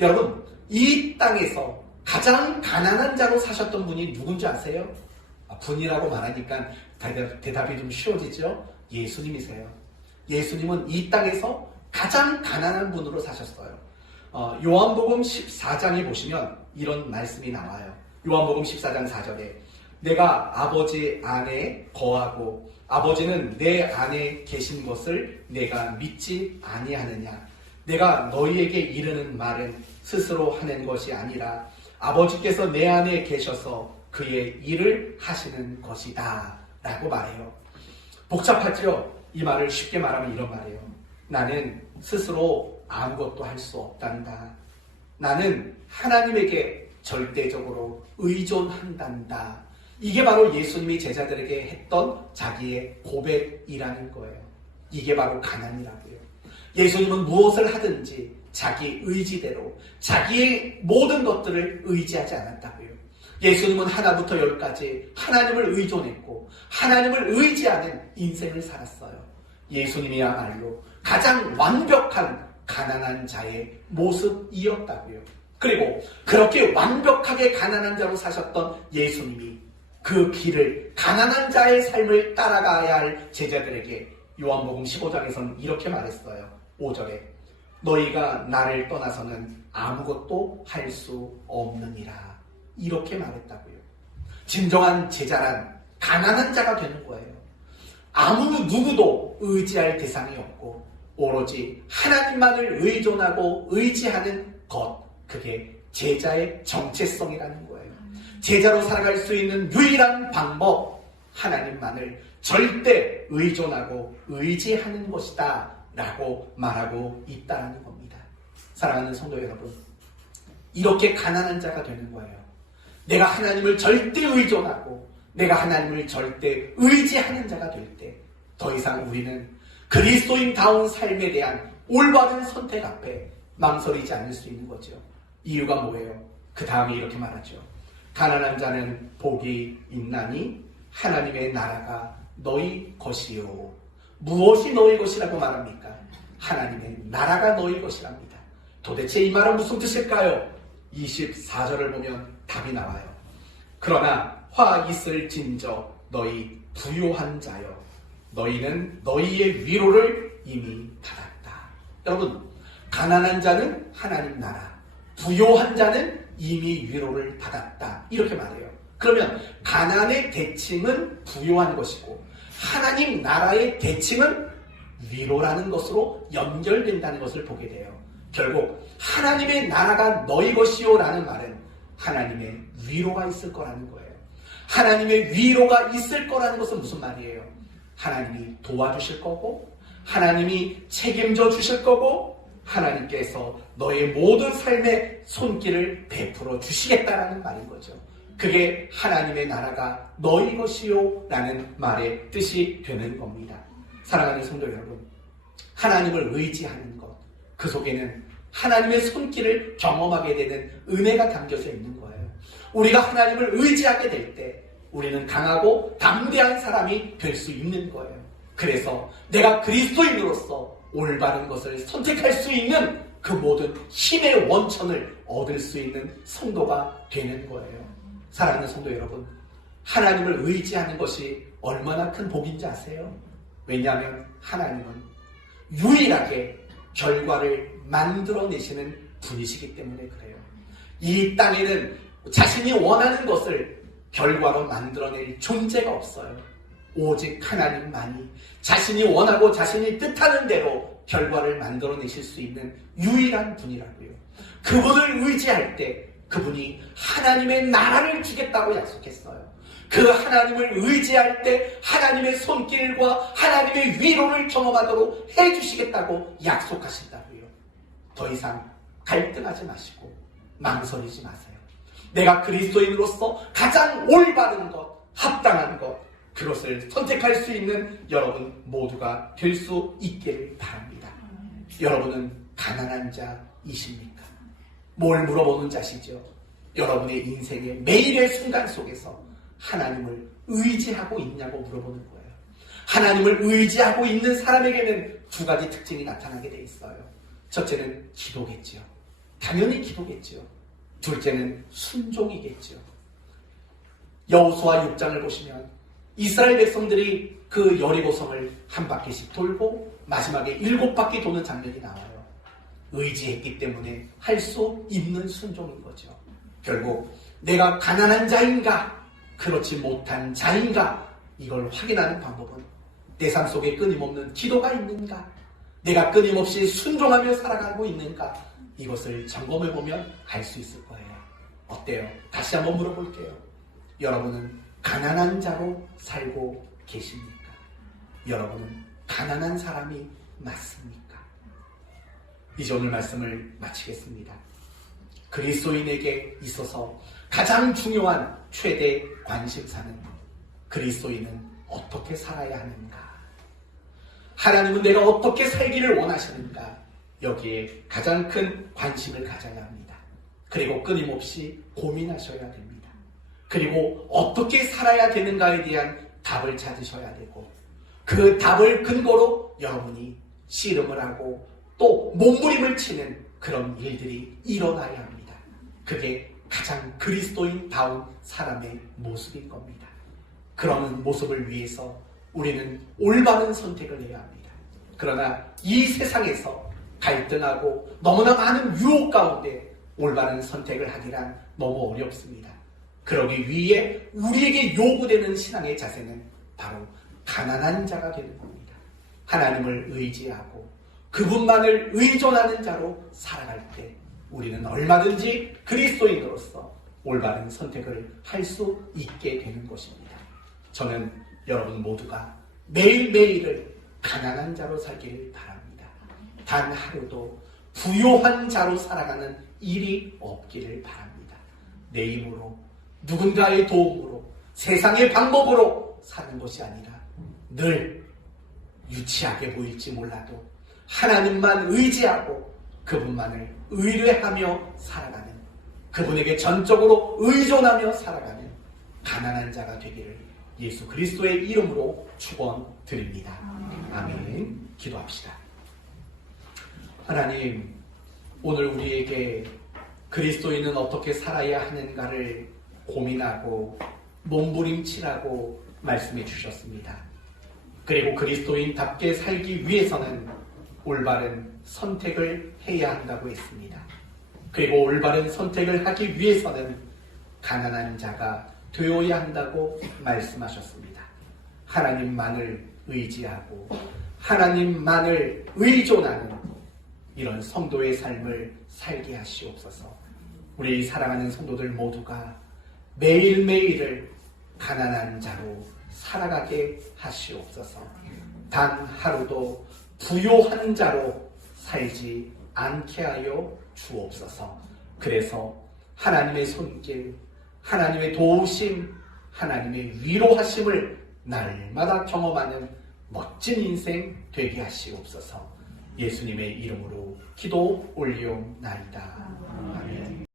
여러분, 이 땅에서 가장 가난한 자로 사셨던 분이 누군지 아세요? 분이라고 말하니까 대답이 좀 쉬워지죠? 예수님이세요. 예수님은 이 땅에서 가장 가난한 분으로 사셨어요. 요한복음 14장에 보시면 이런 말씀이 나와요. 요한복음 14장 4절에 내가 아버지 안에 거하고 아버지는 내 안에 계신 것을 내가 믿지 아니하느냐. 내가 너희에게 이르는 말은 스스로 하는 것이 아니라 아버지께서 내 안에 계셔서 그의 일을 하시는 것이다 라고 말해요. 복잡하죠? 이 말을 쉽게 말하면 이런 말이에요. 나는 스스로 아무것도 할 수 없단다. 나는 하나님에게 절대적으로 의존한단다. 이게 바로 예수님이 제자들에게 했던 자기의 고백이라는 거예요. 이게 바로 가난이라고요. 예수님은 무엇을 하든지 자기 의지대로 자기의 모든 것들을 의지하지 않았다고요. 예수님은 하나부터 열까지 하나님을 의존했고 하나님을 의지하는 인생을 살았어요. 예수님이야말로 가장 완벽한 가난한 자의 모습이었다고요. 그리고 그렇게 완벽하게 가난한 자로 사셨던 예수님이 그 길을, 가난한 자의 삶을 따라가야 할 제자들에게 요한복음 15장에서는 이렇게 말했어요. 5절에 너희가 나를 떠나서는 아무것도 할 수 없느니라. 이렇게 말했다고요. 진정한 제자란 가난한 자가 되는 거예요. 아무 누구도 의지할 대상이 없고 오로지 하나님만을 의존하고 의지하는 것, 그게 제자의 정체성이라는 거예요. 제자로 살아갈 수 있는 유일한 방법, 하나님만을 절대 의존하고 의지하는 것이다 라고 말하고 있다는 겁니다. 사랑하는 성도 여러분, 이렇게 가난한 자가 되는 거예요. 내가 하나님을 절대 의존하고 내가 하나님을 절대 의지하는 자가 될 때 더 이상 우리는 그리스도인다운 삶에 대한 올바른 선택 앞에 망설이지 않을 수 있는 거죠. 이유가 뭐예요? 그 다음에 이렇게 말하죠. 가난한 자는 복이 있나니 하나님의 나라가 너희 것이요. 무엇이 너희 것이라고 말합니까? 하나님의 나라가 너희 것이랍니다. 도대체 이 말은 무슨 뜻일까요? 24절을 보면 답이 나와요. 그러나 화 있을진저 너희 부요한 자여 너희는 너희의 위로를 이미 받았다. 여러분, 가난한 자는 하나님 나라, 부요한 자는 이미 위로를 받았다. 이렇게 말해요. 그러면 가난의 대칭은 부요한 것이고 하나님 나라의 대칭은 위로라는 것으로 연결된다는 것을 보게 돼요. 결국 하나님의 나라가 너희 것이요 라는 말은 하나님의 위로가 있을 거라는 거예요. 하나님의 위로가 있을 거라는 것은 무슨 말이에요? 하나님이 도와주실 거고 하나님이 책임져 주실 거고 하나님께서 너의 모든 삶의 손길을 베풀어 주시겠다라는 말인 거죠. 그게 하나님의 나라가 너희 것이요 라는 말의 뜻이 되는 겁니다. 사랑하는 성도 여러분, 하나님을 의지하는 것, 그 속에는 하나님의 손길을 경험하게 되는 은혜가 담겨져 있는 거예요. 우리가 하나님을 의지하게 될 때 우리는 강하고 담대한 사람이 될 수 있는 거예요. 그래서 내가 그리스도인으로서 올바른 것을 선택할 수 있는 그 모든 힘의 원천을 얻을 수 있는 성도가 되는 거예요. 사랑하는 성도 여러분, 하나님을 의지하는 것이 얼마나 큰 복인지 아세요? 왜냐하면 하나님은 유일하게 결과를 만들어내시는 분이시기 때문에 그래요. 이 땅에는 자신이 원하는 것을 결과로 만들어낼 존재가 없어요. 오직 하나님만이 자신이 원하고 자신이 뜻하는 대로 결과를 만들어내실 수 있는 유일한 분이라고요. 그분을 의지할 때 그분이 하나님의 나라를 주겠다고 약속했어요. 그 하나님을 의지할 때 하나님의 손길과 하나님의 위로를 경험하도록 해주시겠다고 약속하신다고요. 더 이상 갈등하지 마시고 망설이지 마세요. 내가 그리스도인으로서 가장 올바른 것, 합당한 것, 그것을 선택할 수 있는 여러분 모두가 될 수 있기를 바랍니다. 여러분은 가난한 자이십니까? 뭘 물어보는 자시죠? 여러분의 인생의 매일의 순간 속에서 하나님을 의지하고 있냐고 물어보는 거예요. 하나님을 의지하고 있는 사람에게는 두 가지 특징이 나타나게 돼 있어요. 첫째는 기도겠죠. 당연히 기도겠죠. 둘째는 순종이겠죠. 여호수아 6장을 보시면 이스라엘 백성들이 그 여리고성을 한 바퀴씩 돌고 마지막에 7바퀴 도는 장면이 나와요. 의지했기 때문에 할 수 있는 순종인 거죠. 결국 내가 가난한 자인가 그렇지 못한 자인가 이걸 확인하는 방법은 내 삶 속에 끊임없는 기도가 있는가, 내가 끊임없이 순종하며 살아가고 있는가, 이것을 점검해보면 알 수 있을 거예요. 어때요? 다시 한번 물어볼게요. 여러분은 가난한 자로 살고 계십니까? 여러분은 가난한 사람이 맞습니까? 이제 오늘 말씀을 마치겠습니다. 그리스도인에게 있어서 가장 중요한 최대 관심사는 그리스도인은 어떻게 살아야 하는가? 하나님은 내가 어떻게 살기를 원하시는가? 여기에 가장 큰 관심을 가져야 합니다. 그리고 끊임없이 고민하셔야 됩니다. 그리고 어떻게 살아야 되는가에 대한 답을 찾으셔야 되고 그 답을 근거로 여러분이 씨름을 하고 또 몸부림을 치는 그런 일들이 일어나야 합니다. 그게 가장 그리스도인다운 사람의 모습인 겁니다. 그런 모습을 위해서 우리는 올바른 선택을 해야 합니다. 그러나 이 세상에서 갈등하고 너무나 많은 유혹 가운데 올바른 선택을 하기란 너무 어렵습니다. 그러기 위해 우리에게 요구되는 신앙의 자세는 바로 가난한 자가 되는 겁니다. 하나님을 의지하고 그분만을 의존하는 자로 살아갈 때 우리는 얼마든지 그리스도인으로서 올바른 선택을 할 수 있게 되는 것입니다. 저는 여러분 모두가 매일매일을 가난한 자로 살기를 바랍니다. 단 하루도 부요한 자로 살아가는 일이 없기를 바랍니다. 내 힘으로, 누군가의 도움으로, 세상의 방법으로 사는 것이 아니라 늘 유치하게 보일지 몰라도 하나님만 의지하고 그분만을 의뢰하며 살아가는, 그분에게 전적으로 의존하며 살아가는 가난한 자가 되기를 예수 그리스도의 이름으로 축원드립니다. 아멘. 기도합시다. 하나님, 오늘 우리에게 그리스도인은 어떻게 살아야 하는가를 고민하고 몸부림치라고 말씀해 주셨습니다. 그리고 그리스도인답게 살기 위해서는 올바른 선택을 해야 한다고 했습니다. 그리고 올바른 선택을 하기 위해서는 가난한 자가 되어야 한다고 말씀하셨습니다. 하나님만을 의지하고 하나님만을 의존하는 이런 성도의 삶을 살게 하시옵소서. 우리 사랑하는 성도들 모두가 매일매일을 가난한 자로 살아가게 하시옵소서. 단 하루도 부요한 자로 살지 않게 하여 주옵소서. 그래서 하나님의 손길, 하나님의 도우심, 하나님의 위로하심을 날마다 경험하는 멋진 인생 되게 하시옵소서. 예수님의 이름으로 기도 올리옵나이다. 아멘.